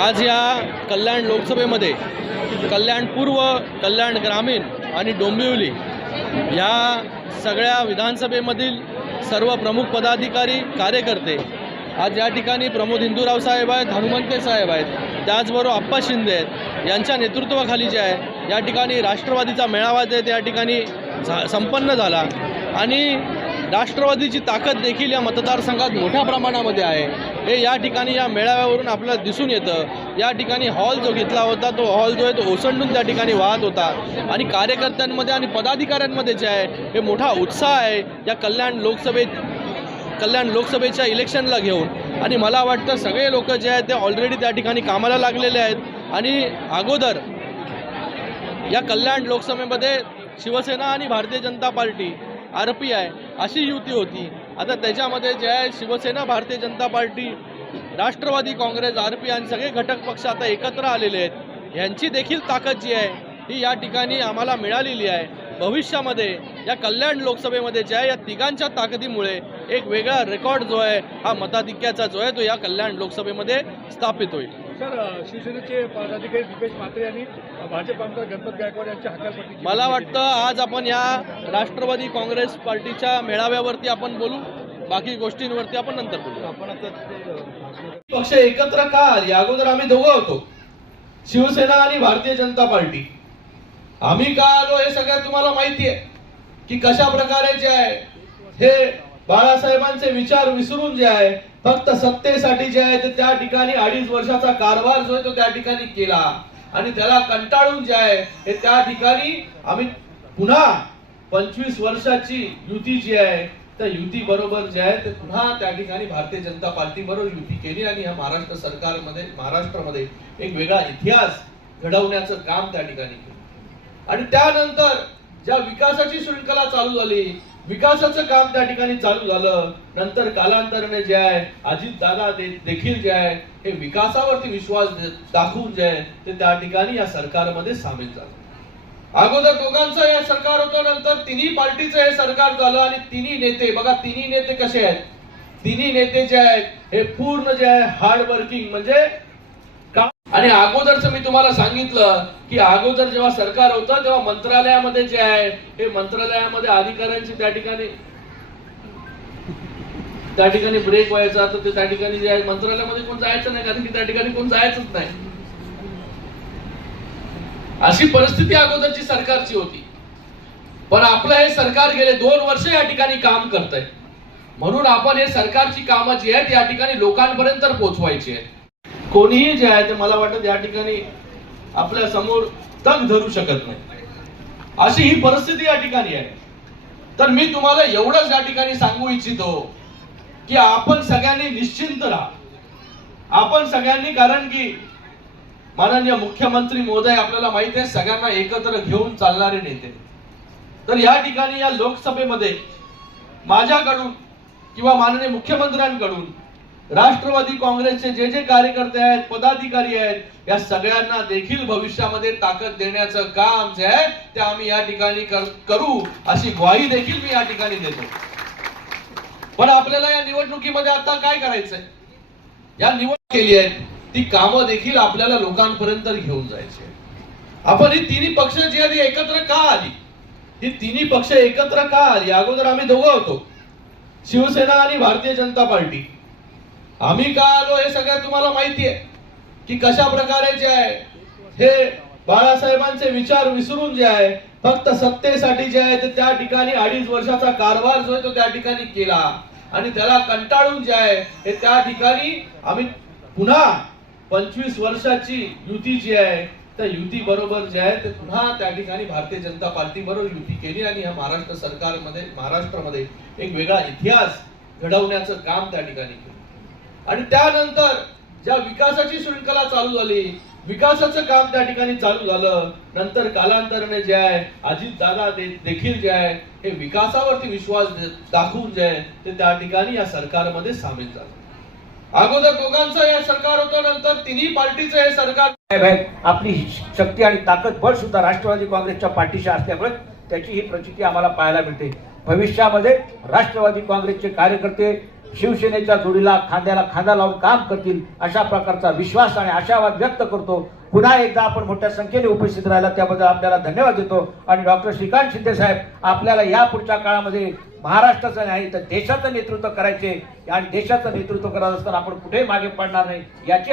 आज या कल्याण लोकसभेमध्ये कल्याण पूर्व कल्याण ग्रामीण आणि डोंबिवली या सगळ्या विधानसभेमधील सर्व प्रमुख पदाधिकारी कार्यकर्ते आज या ठिकाणी प्रमोद हिंदूराव साहेब आहेत हनुमंते साहेब आहेत त्याचबरोबर आप्पा शिंदे आहेत यांच्या नेतृत्वाखाली जे आहे या ठिकाणी राष्ट्रवादीचा मेळावा जे त्या ठिकाणी झा संपन्न झाला. आणि राष्ट्रवादीची ताकद देखील या मतदारसंघात मोठ्या प्रमाणामध्ये आहे. हे या ठिकाणी या मेळाव्यावरून आपल्याला दिसून येतं. या ठिकाणी हॉल जो घेतला होता तो हॉल जो आहे तो ओसंडून त्या ठिकाणी वाहत होता. आणि कार्यकर्त्यांमध्ये आणि पदाधिकाऱ्यांमध्ये जे आहे हे मोठा उत्साह आहे या कल्याण लोकसभेत कल्याण लोकसभेच्या इलेक्शनला घेऊन. आणि मला वाटतं सगळे लोक जे आहेत ते ऑलरेडी त्या ठिकाणी कामाला लागलेले आहेत. आणि अगोदर या कल्याण लोकसभेमध्ये शिवसेना आणि Bharatiya Janata Party R P I अशी युती होती. आता त्याच्यामध्ये जे आहे Shivsena Bharatiya Janata Party Rashtravadi Congress R P आणि सगळे घटक पक्ष आता एकत्र आलेले आहेत. यांची देखील ताकद जी आहे ही या ठिकाणी आम्हाला मिळालेली आहे. भविष्यामध्ये या कल्याण लोकसभेमध्ये जे आहे या तिघांच्या ताकदीमुळे एक वेगळा रेकॉर्ड जो आहे हा मताधिक्याचा जो आहे तो या कल्याण लोकसभेमध्ये स्थापित होईल. सर शिवसेनेचे पदाधिकारी दीपेश म्हात्रे यांनी भाजप आमदार गणपत गायकवाड यांच्या हकालपट्टीची मला वाटतं आज आपण या राष्ट्रवादी काँग्रेस पार्टीच्या मेळाव्यावरती आपण बोलू बाकी गोष्टींवरती आपण नंतर बोलू. आपण आता पक्ष एकत्र का आले अगोदर आम्ही दोघं होतो. शिवसेना आणि भारतीय जनता पार्टी. आम्ही का आलो हे सगळं तुम्हाला माहिती आहे की कशा प्रकारे जे आहे हे बाळासाहेबांचे विचार विसरून जे आहे फक्त सत्तेसाठी जे आहे ते त्या ठिकाणी अडीच वर्षाचा कारभार जो आहे तो त्या ठिकाणी केला. आणि त्याला कंटाळून जे आहे हे त्या ठिकाणी आम्ही पुन्हा पंचवीस वर्षाची युती जी आहे त्या युती बरोबर जे आहे ते पुन्हा त्या ठिकाणी भारतीय जनता पार्टी बरोबर युती केली आणि ह्या महाराष्ट्र सरकारमध्ये महाराष्ट्रामध्ये एक वेगळा इतिहास घडवण्याचं काम त्या ठिकाणी केलं. आणि त्यानंतर ज्या विकासाची शृंखला चालू झाली विकासाचं काम त्या ठिकाणी चालू झालं. नंतर कालांतराने जे आहे अजित दादा देखील जे आहे हे विकासावरती विश्वास दाखवून जे आहे ते त्या ठिकाणी या सरकारमध्ये सामील झालं. अगोदर दोघांचं हे सरकार होतं नंतर तिन्ही पार्टीचं हे सरकार झालं आणि तिन्ही नेते बघा तिन्ही नेते कसे आहेत? तिन्ही नेते जे आहेत हे पूर्ण जे आहे हार्ड वर्किंग म्हणजे आणि अगोदरच मी तुम्हाला सांगितलं की अगोदर जेव्हा सरकार होतं तेव्हा मंत्रालयामध्ये जे आहे हे मंत्रालयामध्ये अधिकाऱ्यांची त्या ठिकाणी त्या ठिकाणी ब्रेक व्हायचा तर ते त्या ठिकाणी जे आहे मंत्रालयामध्ये कोण जायचं नाही कारण की त्या ठिकाणी कोण जायचंच नाही. अशी परिस्थिती अगोदरची सरकारची होती. पण आपलं हे सरकार गेले दोन वर्ष या ठिकाणी काम करत आहे म्हणून आपण हे सरकारची कामं जी आहेत या ठिकाणी लोकांपर्यंत पोहोचवायची आहेत. कोणीही जे आहे ते मला वाटत या ठिकाणी आपल्यासमोर तग धरू शकत नाही. अशी ही परिस्थिती या ठिकाणी आहे. तर मी तुम्हाला एवढंच या ठिकाणी सांगू इच्छितो की आपण सगळ्यांनी निश्चिंत राहा. आपण सगळ्यांनी कारण की माननीय मुख्यमंत्री महोदय आपल्याला माहिती आहे सगळ्यांना एकत्र घेऊन चालणारे नेते. तर या ठिकाणी या लोकसभेमध्ये माझ्याकडून किंवा माननीय मुख्यमंत्र्यांकडून राष्ट्रवादी काँग्रेसचे जे जे कार्यकर्ते आहेत पदाधिकारी आहेत या सगळ्यांना देखील भविष्यामध्ये ताकद देण्याचं काम जे आहे ते आम्ही या ठिकाणी कर- करू अशी ग्वाही देखील मी या ठिकाणी देतो. पण आपल्याला या निवडणुकीमध्ये आता काय करायचंय? या निवड केली आहे ती कामं देखील आपल्याला लोकांपर्यंत घेऊन जायची आपण ही तिन्ही पक्ष जी आधी एकत्र का आली? ही तिन्ही पक्ष एकत्र का आली? अगोदर आम्ही दोघं होतो. शिवसेना आणि भारतीय जनता पार्टी. आम्ही का आलो हे सगळं तुम्हाला माहिती आहे. की कशा प्रकारे जे आहे हे बाळासाहेबांचे विचार विसरून जे आहे फक्त सत्तेसाठी जे आहे ते त्या ठिकाणी अडीच वर्षाचा कारभार जो आहे तो त्या ठिकाणी केला. आणि त्याला कंटाळून जे आहे हे त्या ठिकाणी आम्ही पुन्हा पंचवीस वर्षाची युती जी आहे त्या युती बरोबर जे आहे ते पुन्हा त्या ठिकाणी भारतीय जनता पार्टी बरोबर युती केली आणि ह्या महाराष्ट्र सरकारमध्ये महाराष्ट्रामध्ये एक वेगळा इतिहास घडवण्याचं काम त्या ठिकाणी केलं. आणि त्यानंतर ज्या विकासाची शृंखला चालू झाली विकासाचं काम त्या ठिकाणी चालू झालं नंतर कालांतराने जे आहे अजित दादा देखील जे आहे हे विकासावरती विश्वास दाखवून जे आहे ते त्या ठिकाणी या सरकारमध्ये सामील झालं. अगोदर दोघांचं हे सरकार होतं नंतर तिन्ही पार्टीचं हे सरकार आपली शक्ती आणि ताकद बळ सुद्धा राष्ट्रवादी काँग्रेसच्या पाठीशी असल्यामुळे त्याची ही प्रचिती आम्हाला पाहायला मिळते. भविष्यामध्ये राष्ट्रवादी काँग्रेसचे कार्यकर्ते शिवसेनेच्या जोडीला खांद्याला खांदा लावून काम करतील अशा प्रकारचा विश्वास आणि आशावाद व्यक्त करतो. पुन्हा एकदा आपण मोठ्या संख्येने उपस्थित राहिला त्याबद्दल आपल्याला धन्यवाद देतो. आणि डॉक्टर श्रीकांत शिंदे साहेब आपल्याला या पुढच्या काळामध्ये महाराष्ट्राचं नाही तर देशाचं नेतृत्व करायचे. आणि देशाचं नेतृत्व करत असताना आपण कुठेही मागे पडणार नाही याची